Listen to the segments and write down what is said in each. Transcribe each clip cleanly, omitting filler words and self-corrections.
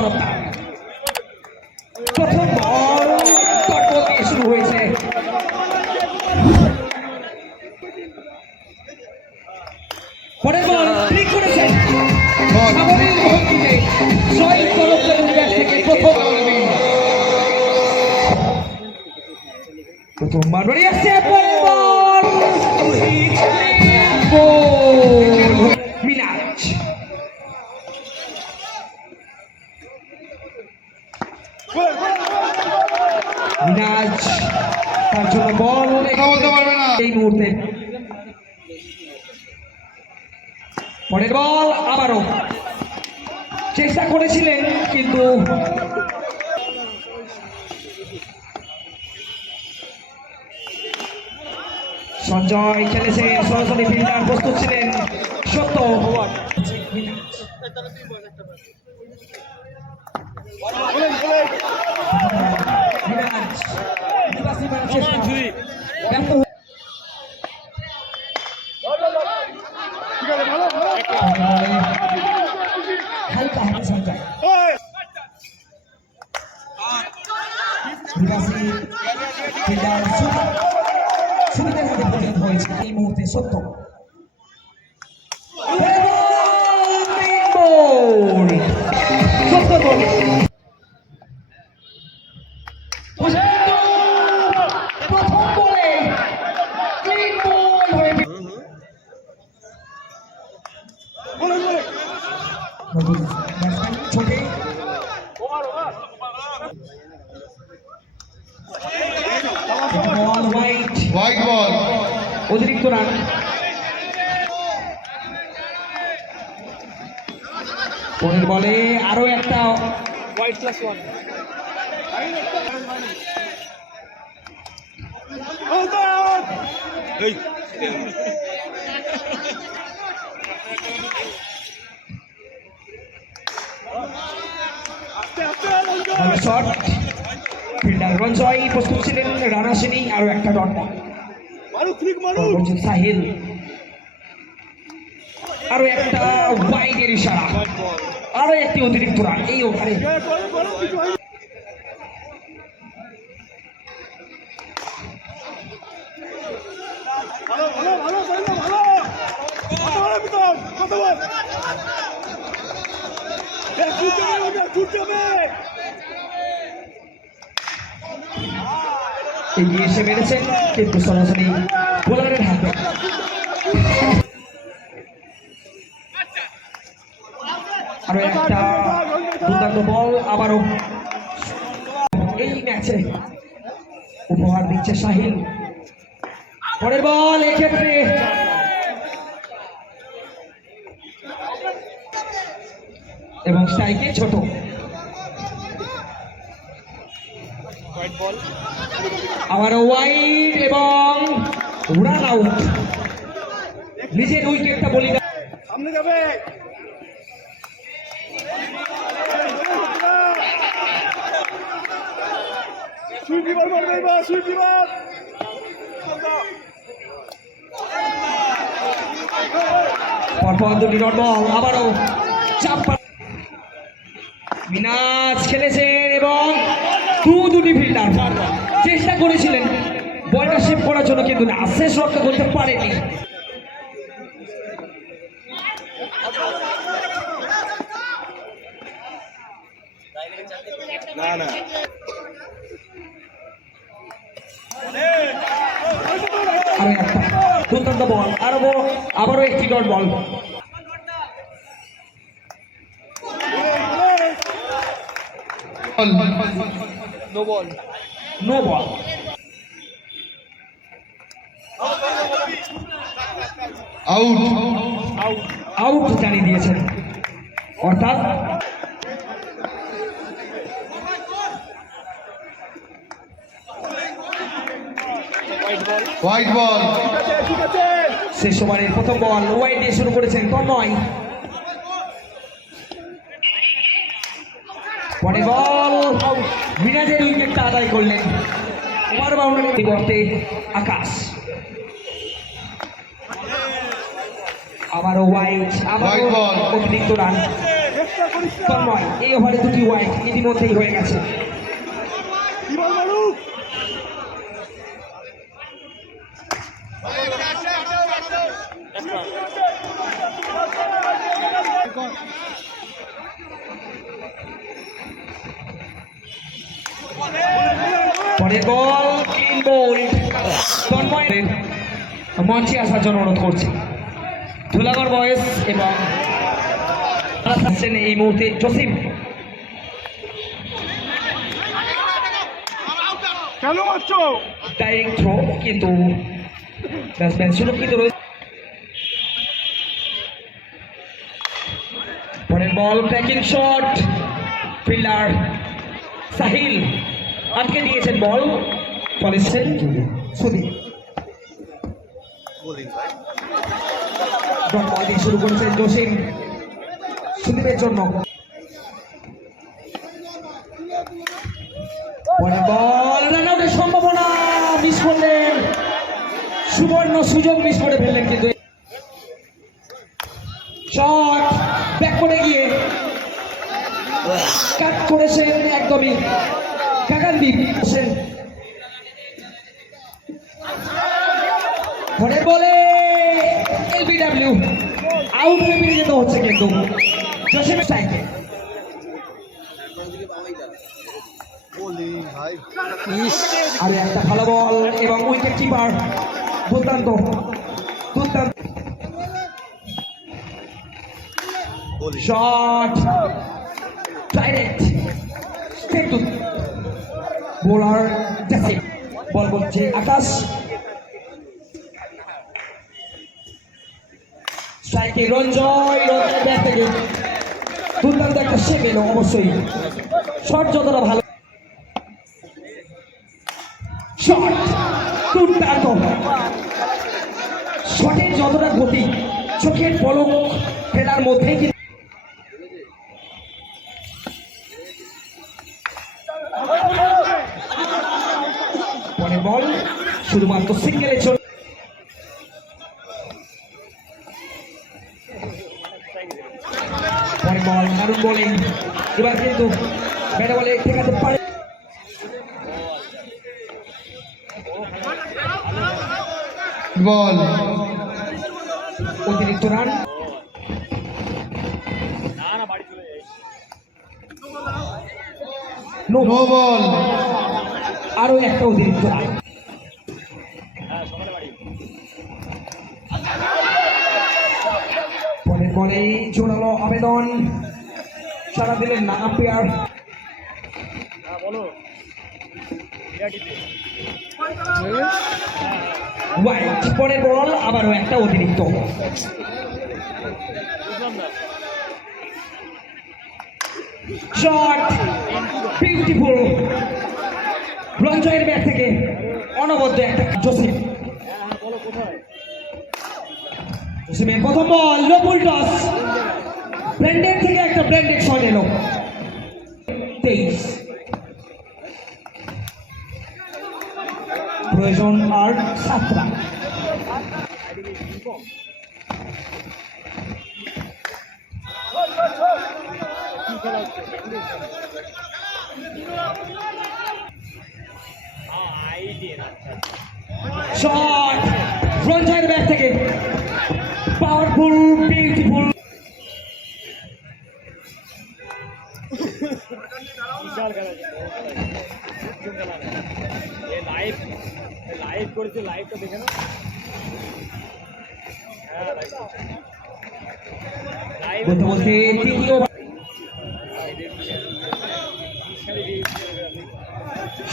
তরফদার। প্রথম ball dot ball দিয়ে শুরু হয়েছে। পরের বল ক্লিক করেছেন স্বাভাবিক ভঙ্গিতে জয় তরফদারের ব্যাট থেকে প্রথমবার বেরিয়ে আসছে। পরের বল মিনাজ। মিনাজ তার জন্য বল এই মুহূর্তে। পরের বল আবারও চেষ্টা করেছিলেন কিন্তু সঞ্জয় খেলেছে সরাসরি ফিল্ডার প্রস্তুত ছিলেন সত্য। হালকা হাতে সঞ্জয় সুবিধার মধ্যে পরিণত হয়েছে এই মুহূর্তে সত্য। সত্য বলে প্রথম বলে ক্লিন বল হয়ে ছোটে হোয়াইট বল অতিরিক্ত রান। পরের বলে আরো একটা white plus one. Shot fielder Ranjoy প্রস্তুত ছিলেন। রানা সেনী আরো একটা ডট বল। সাহিল আরো একটা ওয়াইডের ইশারা, আরো একটি অতিরিক্ত রান এই ওভারে। এগিয়ে এসে মেরেছেন কিন্তু সরাসরি বোলারের হাতে। আরো একটা দুর্দান্ত বল আবারও এই ম্যাচে উপহার দিচ্ছে সাহিল। পরের বল এক্ষেত্রে এবং স্ট্রাইকে ছোট। আবারও ওয়াইড এবং রান আউট। নিজের উইকেটটা বলি সামনে যাবে। পরপর দুটি ডট বল আবারও চাপ। মিনাজ খেলেছেন এবং দুটি ফিল্ডার চেষ্টা করেছিলেন বলটা সেভ করার জন্য কিন্তু না, শেষ রক্ষা করতে পারেনি। আরো একটা দুর্দান্ত বল আবারও একটি dot ball. No ball out জানিয়ে দিয়েছেন, অর্থাৎ হোয়াইট বল। শেষ ওভারের প্রথম বল ওয়াইড দিয়ে শুরু করেছেন তন্ময়। পরে বল মিনাজের উইকেটটা আদায় করলেন। ওভার বাউন্ডারি গর্তে আকাশ। আবারও ওয়াইড, আবারও অতিরিক্ত রান। তন্ময় এই ওভারে দুটি ওয়াইড ইতিমধ্যেই হয়ে গেছে। পরের বল ক্লিন বোল্ড। তন্ময়ের মঞ্চে আসার জন্য অনুরোধ করছি ধুলাগড় বয়েস এবং এই মুহূর্তে জসিম। ডাইরেক্ট থ্রো কিন্তু ব্যাটসম্যান সুরক্ষিত রয়েছে। পরের বল ব্যাকিং শট, ফিল্ডার সাহিল আটকে দিয়েছেন বল। ফলে সুদীপ শুরু করেছেন জসিম সুদীপের জন্য। পরের বল রান আউটের সম্ভাবনা, মিস করলেন, সুবর্ণ সুযোগ মিস করে ফেললেন। কিন্তু শট ব্যাক করে গিয়ে কাট করেছেন একদমই কাকানদীপ। পরের বলে এলবিডব্লিউ আউট হয়ে বেরিয়ে যেতে হচ্ছে কিন্তু জসিমের সাইকে। আরে একটা ভালো বল এবং উইকেট কিপার দুর্দান্ত দুর্দান্ত shot, direct straight bowler Jasim. Ball বলছে আকাশ, স্ট্রাইকে রঞ্জয় ব্যাট থেকে দুর্দান্ত একটা শেপ এলো। অবশ্যই শট যতটা ভালো, শট দুর্দান্ত, শটের যতটা গতি চোখের পলক ফেলার মধ্যেই কিন্তু পরের বল শুধুমাত্র সিঙ্গেলে চলে। পরের বল দারুণ বোলিং, এবার কিন্তু ব্যাটে বলে ঠেকাতে পারে। বল অতিরিক্ত রান, নো বল আরো একটা অতিরিক্ত রান। পরের বলে জোরালো আবেদন, সারা দিলেন না আম্পায়ার। ওয়াইড। পরের বল আবারও একটা অতিরিক্ত। শট বিউটিফুল, রঞ্জয়ের ব্যাট থেকে অনবদ্য একটা জসিম। জসিমের প্রথম বল লো ফুল টস, ব্র্যান্ডেড থেকে একটা ব্র্যান্ডেড শট এলো। 23 প্রয়োজন আর 7 রান। শট রঞ্জয়ের ব্যাট থেকে পাওয়ারফুল বিউটিফুল। বিশাল খেলা, লাইভ করেছে, লাইভটা দেখে না। বলতে বলতে তৃতীয়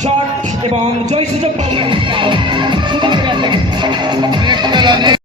শট এবং জয় সুযোগ পাবেন।